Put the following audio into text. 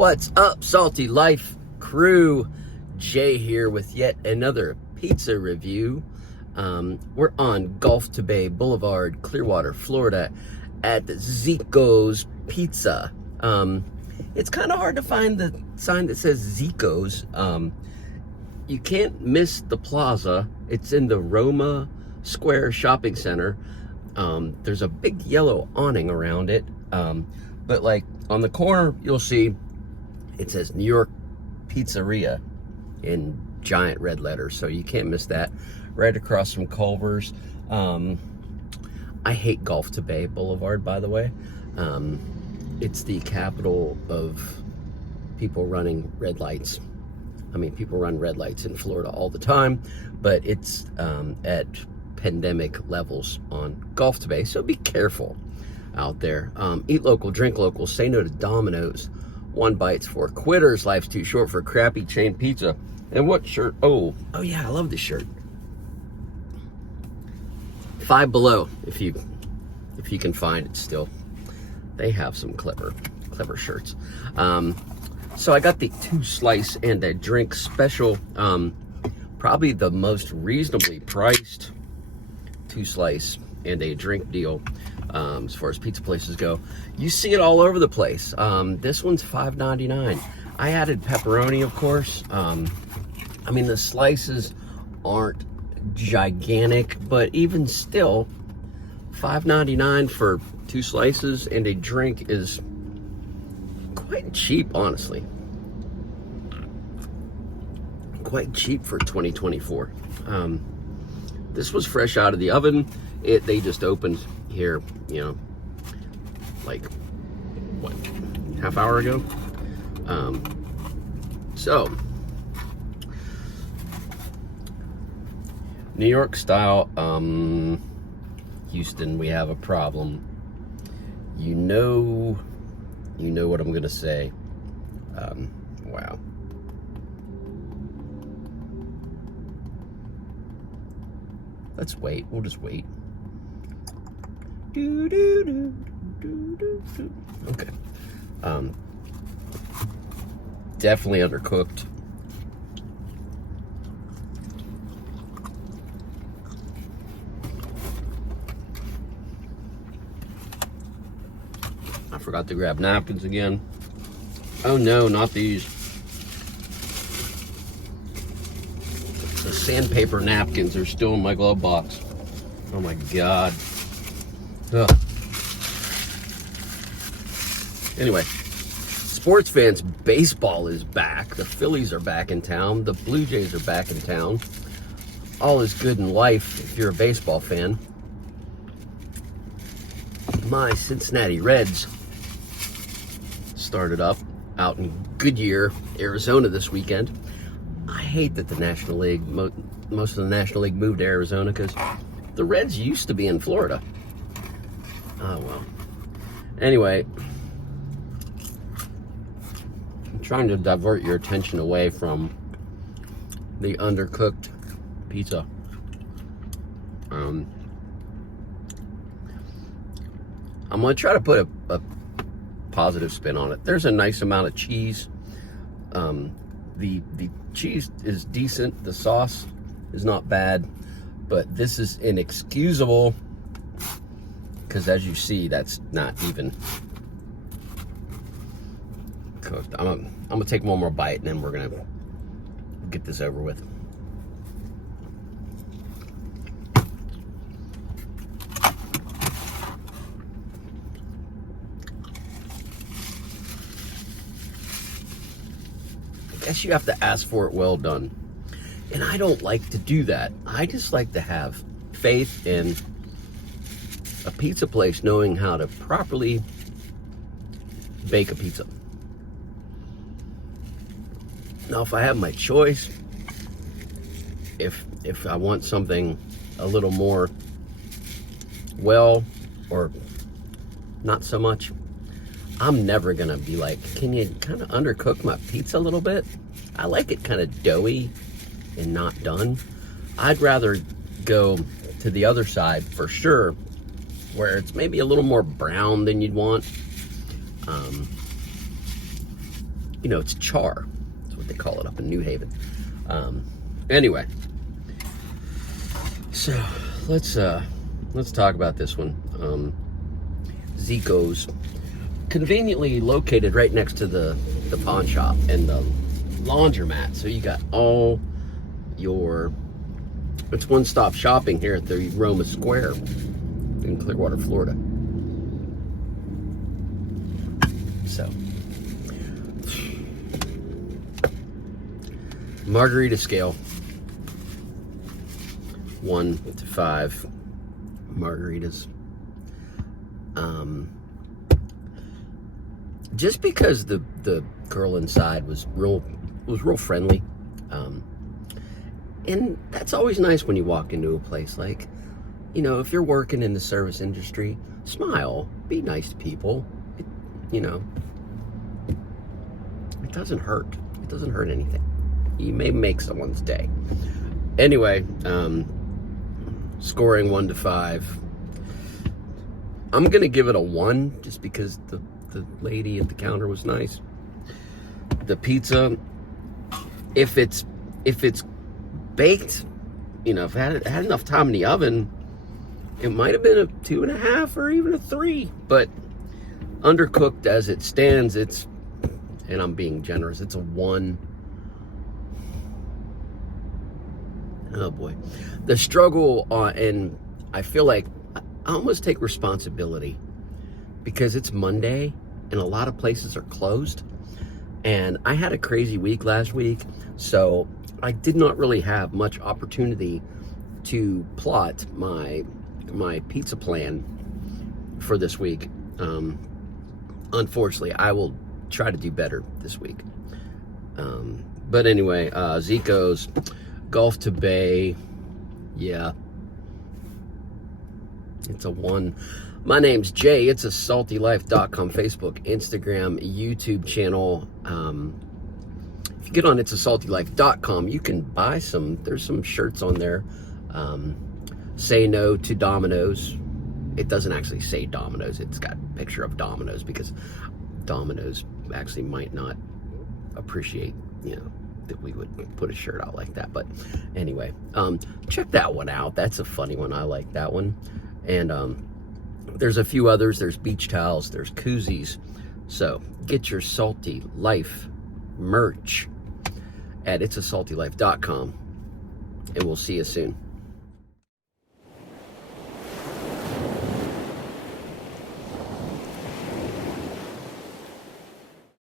What's up, Salty Life crew? Jay here with yet another pizza review. We're on Gulf to Bay Boulevard, Clearwater, Florida at Zeko's Pizza. It's kind of hard to find the sign that says Zeko's. You can't miss the plaza. It's in the Roma Square Shopping Center. There's a big yellow awning around it. But like on the corner, you'll see it says New York Pizzeria in giant red letters, so you can't miss that. Right across from Culver's. I hate Gulf to Bay Boulevard, by the way. It's the capital of people running red lights. I mean, people run red lights in Florida all the time, but it's at pandemic levels on Gulf to Bay, so be careful out there. Eat local, drink local, say no to Domino's. One bite's for quitters. Life's too short for crappy chain pizza. And what shirt? Oh yeah, I love this shirt. Five Below, if you can find it still. They have some clever shirts. So I got the 2-slice and a drink special. Probably the most reasonably priced 2-slice and a drink deal as far as pizza places go. You see it all over the place. This one's $5.99. I added pepperoni, of course. I mean, the slices aren't gigantic, but even still, $5.99 for 2 slices and a drink is quite cheap, honestly. Quite cheap for 2024. This was fresh out of the oven. They just opened here, you know, like what, half hour ago. So New York style. Houston, we have a problem. You know what I'm gonna say. Wow. Let's wait. We'll just wait. Okay. Definitely undercooked. I forgot to grab napkins again. Oh no, not these. The sandpaper napkins are still in my glove box. Oh my God. Ugh. Anyway, sports fans, baseball is back. The Phillies are back in town. The Blue Jays are back in town. All is good in life if you're a baseball fan. My Cincinnati Reds started up out in Goodyear, Arizona this weekend. I hate that the National League, most of the National League moved to Arizona because the Reds used to be in Florida. Oh, well. Anyway, I'm trying to divert your attention away from the undercooked pizza. I'm going to try to put a positive spin on it. There's a nice amount of cheese. The cheese is decent. The sauce is not bad, but this is inexcusable because, as you see, that's not even cooked. I'm gonna take one more bite and then we're gonna get this over with. I guess you have to ask for it well done. And I don't like to do that. I just like to have faith in a pizza place knowing how to properly bake a pizza. Now, if I have my choice, if I want something a little more well or not so much, I'm never gonna be like, can you kind of undercook my pizza a little bit? I like it kind of doughy and not done. I'd rather go to the other side for sure, where it's maybe a little more brown than you'd want. it's char. That's what they call it up in New Haven. Anyway, so let's talk about this one. Zeko's, conveniently located right next to the pawn shop and the laundromat. So you got all your, it's one-stop shopping here at the Roma Square in Clearwater, Florida. So, margarita scale, 1 to 5 margaritas. Just because the girl inside was real friendly, and that's always nice when you walk into a place. Like, if you're working in the service industry, smile, be nice to people. It doesn't hurt. It doesn't hurt anything. You may make someone's day. Anyway, scoring 1 to 5. I'm gonna give it a 1 just because the lady at the counter was nice. The pizza, if it's baked, if it had enough time in the oven, it might have been a 2.5 or even a 3. But undercooked as it stands, and I'm being generous, it's a 1. Oh boy, the struggle and I feel like I almost take responsibility because it's Monday and a lot of places are closed, and I had a crazy week last week, so I did not really have much opportunity to plot my pizza plan for this week. Unfortunately, I will try to do better this week. But anyway, Zeko's Gulf to Bay, yeah, it's a 1. My name's Jay. It's a saltylife.com, Facebook, Instagram, YouTube channel. If you get on itsasaltylife.com, you can buy there's some shirts on there. Say no to Domino's. It doesn't actually say Domino's. It's got a picture of Domino's because Domino's actually might not appreciate, that we would put a shirt out like that. But anyway, check that one out. That's a funny one. I like that one. And there's a few others. There's beach towels, there's koozies. So get your Salty Life merch at itsasaltylife.com, and we'll see you soon.